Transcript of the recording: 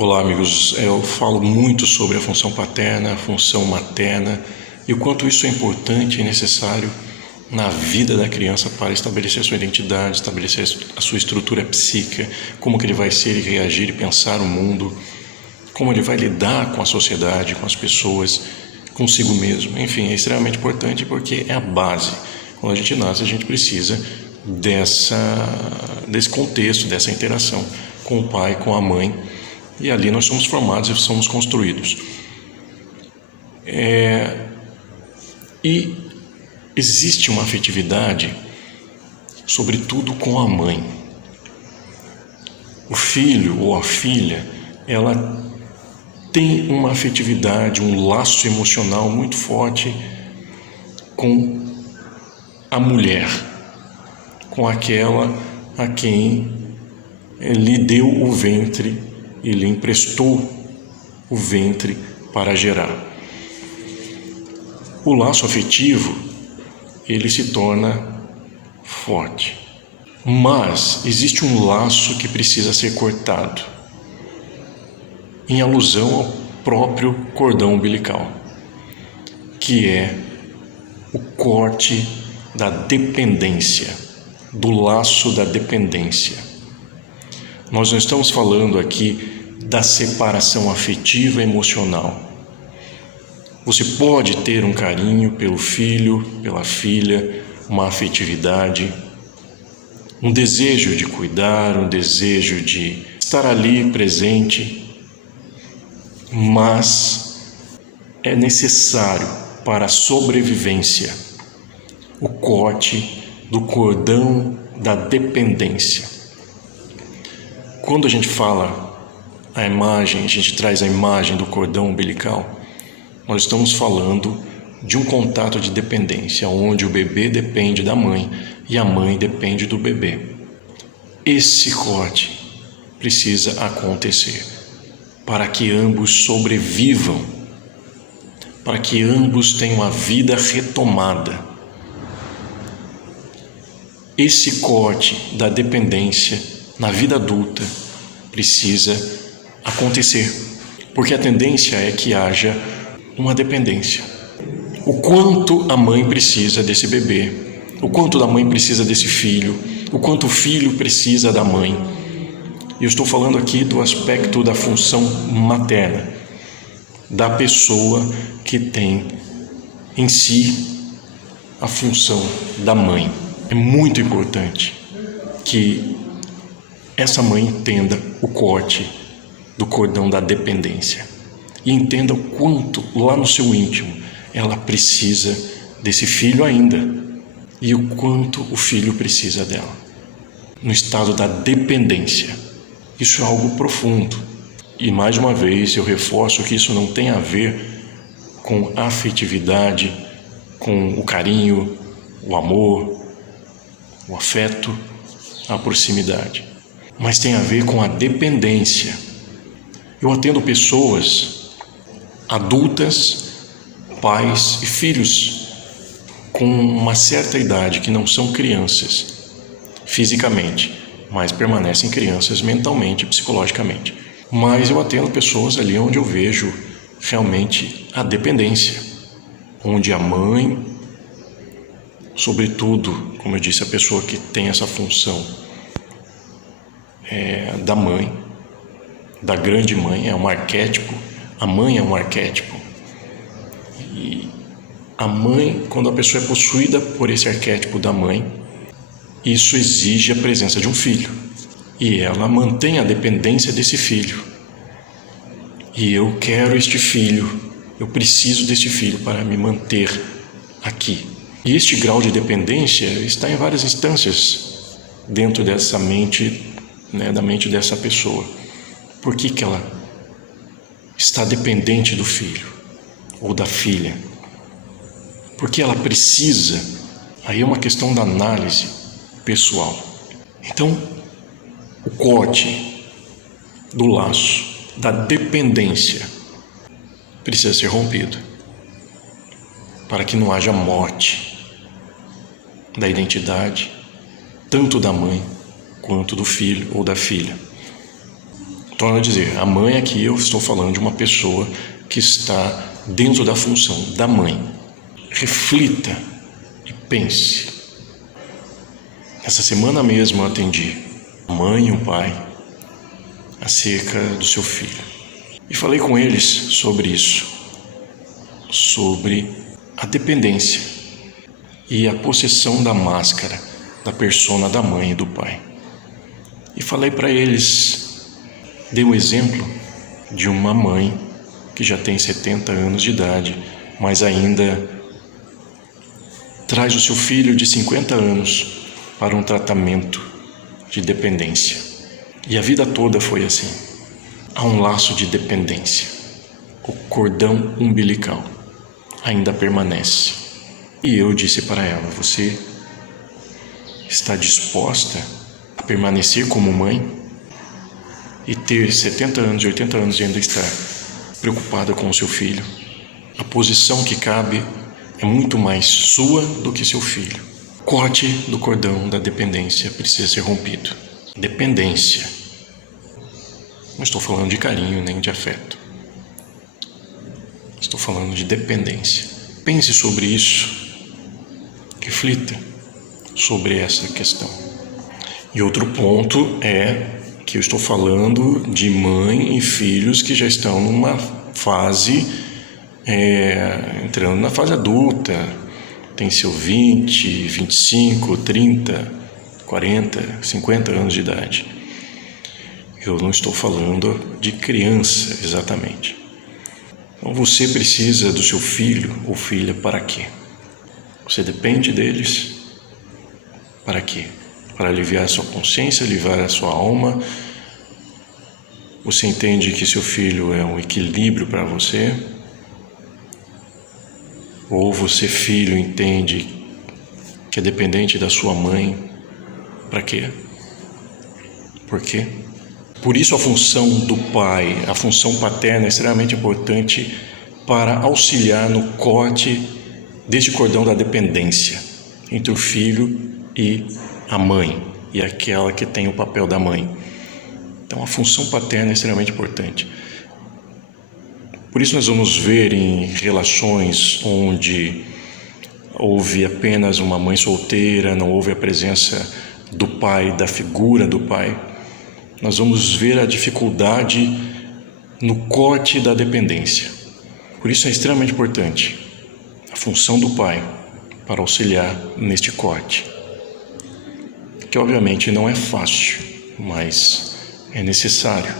Olá, amigos. Eu falo muito sobre a função paterna, a função materna e o quanto isso é importante e necessário na vida da criança para estabelecer a sua identidade, estabelecer a sua estrutura psíquica, como que ele vai ser e reagir e pensar o mundo, como ele vai lidar com a sociedade, com as pessoas, consigo mesmo. Enfim, é extremamente importante porque é a base. Quando a gente nasce, a gente precisa desse contexto, dessa interação com o pai, com a mãe, e ali nós somos formados e somos construídos. E existe uma afetividade, sobretudo com a mãe. O filho ou a filha, ela tem uma afetividade, um laço emocional muito forte com a mulher, com aquela a quem lhe deu o ventre e lhe emprestou o ventre para gerar. O laço afetivo, ele se torna forte. Mas existe um laço que precisa ser cortado, em alusão ao próprio cordão umbilical, que é o corte da dependência, do laço da dependência. Nós não estamos falando aqui da separação afetiva e emocional. Você pode ter um carinho pelo filho, pela filha, uma afetividade, um desejo de cuidar, um desejo de estar ali presente, mas é necessário para a sobrevivência o corte do cordão da dependência. Quando a gente fala a imagem, a gente traz a imagem do cordão umbilical, nós estamos falando de um contato de dependência, onde o bebê depende da mãe e a mãe depende do bebê. Esse corte precisa acontecer para que ambos sobrevivam, para que ambos tenham a vida retomada. Esse corte da dependência na vida adulta precisa acontecer, porque a tendência é que haja uma dependência. O quanto a mãe precisa desse bebê, o quanto a mãe precisa desse filho, o quanto o filho precisa da mãe. Eu estou falando aqui do aspecto da função materna, da pessoa que tem em si a função da mãe. É muito importante que essa mãe entenda o corte do cordão da dependência e entenda o quanto lá no seu íntimo ela precisa desse filho ainda e o quanto o filho precisa dela, no estado da dependência. Isso é algo profundo e, mais uma vez, eu reforço que isso não tem a ver com afetividade, com o carinho, o amor, o afeto, a proximidade, mas tem a ver com a dependência. Eu atendo pessoas adultas, pais e filhos com uma certa idade, que não são crianças fisicamente, mas permanecem crianças mentalmente e psicologicamente. Mas eu atendo pessoas ali onde eu vejo realmente a dependência, onde a mãe, sobretudo, como eu disse, a pessoa que tem essa função da mãe, da grande mãe, é um arquétipo. A mãe é um arquétipo. E a mãe, quando a pessoa é possuída por esse arquétipo da mãe, isso exige a presença de um filho. E ela mantém a dependência desse filho. E eu quero este filho, eu preciso deste filho para me manter aqui. E este grau de dependência está em várias instâncias dentro dessa mente, da mente dessa pessoa. Por que ela está dependente do filho ou da filha? Porque ela precisa. Aí é uma questão da análise pessoal. Então, o corte do laço da dependência precisa ser rompido para que não haja morte da identidade, tanto da mãe quanto do filho ou da filha. Torno a dizer, a mãe aqui eu estou falando de uma pessoa que está dentro da função da mãe. Reflita e pense. Essa semana mesmo eu atendi a mãe e o pai acerca do seu filho. E falei com eles sobre isso, sobre a dependência e a possessão da máscara, da persona da mãe e do pai. E falei para eles, dei um exemplo de uma mãe que já tem 70 anos de idade, mas ainda traz o seu filho de 50 anos para um tratamento de dependência. E a vida toda foi assim. Há um laço de dependência. O cordão umbilical ainda permanece. E eu disse para ela, você está disposta a permanecer como mãe e ter 70 anos, 80 anos e ainda estar preocupada com o seu filho? A posição que cabe é muito mais sua do que seu filho. Corte do cordão da dependência precisa ser rompido. Dependência. Não estou falando de carinho nem de afeto. Estou falando de dependência. Pense sobre isso. Reflita sobre essa questão. E outro ponto é que eu estou falando de mãe e filhos que já estão numa fase, entrando na fase adulta, tem seu 20, 25, 30, 40, 50 anos de idade. Eu não estou falando de criança exatamente. Então você precisa do seu filho ou filha para quê? Você depende deles para quê? Para aliviar a sua consciência, aliviar a sua alma. Você entende que seu filho é um equilíbrio para você? Ou você, filho, entende que é dependente da sua mãe? Para quê? Por quê? Por isso a função do pai, a função paterna é extremamente importante para auxiliar no corte deste cordão da dependência entre o filho e a mãe, e aquela que tem o papel da mãe. Então a função paterna é extremamente importante. Por isso nós vamos ver em relações onde houve apenas uma mãe solteira, não houve a presença do pai, da figura do pai, nós vamos ver a dificuldade no corte da dependência. Por isso é extremamente importante a função do pai para auxiliar neste corte, que obviamente não é fácil, mas é necessário.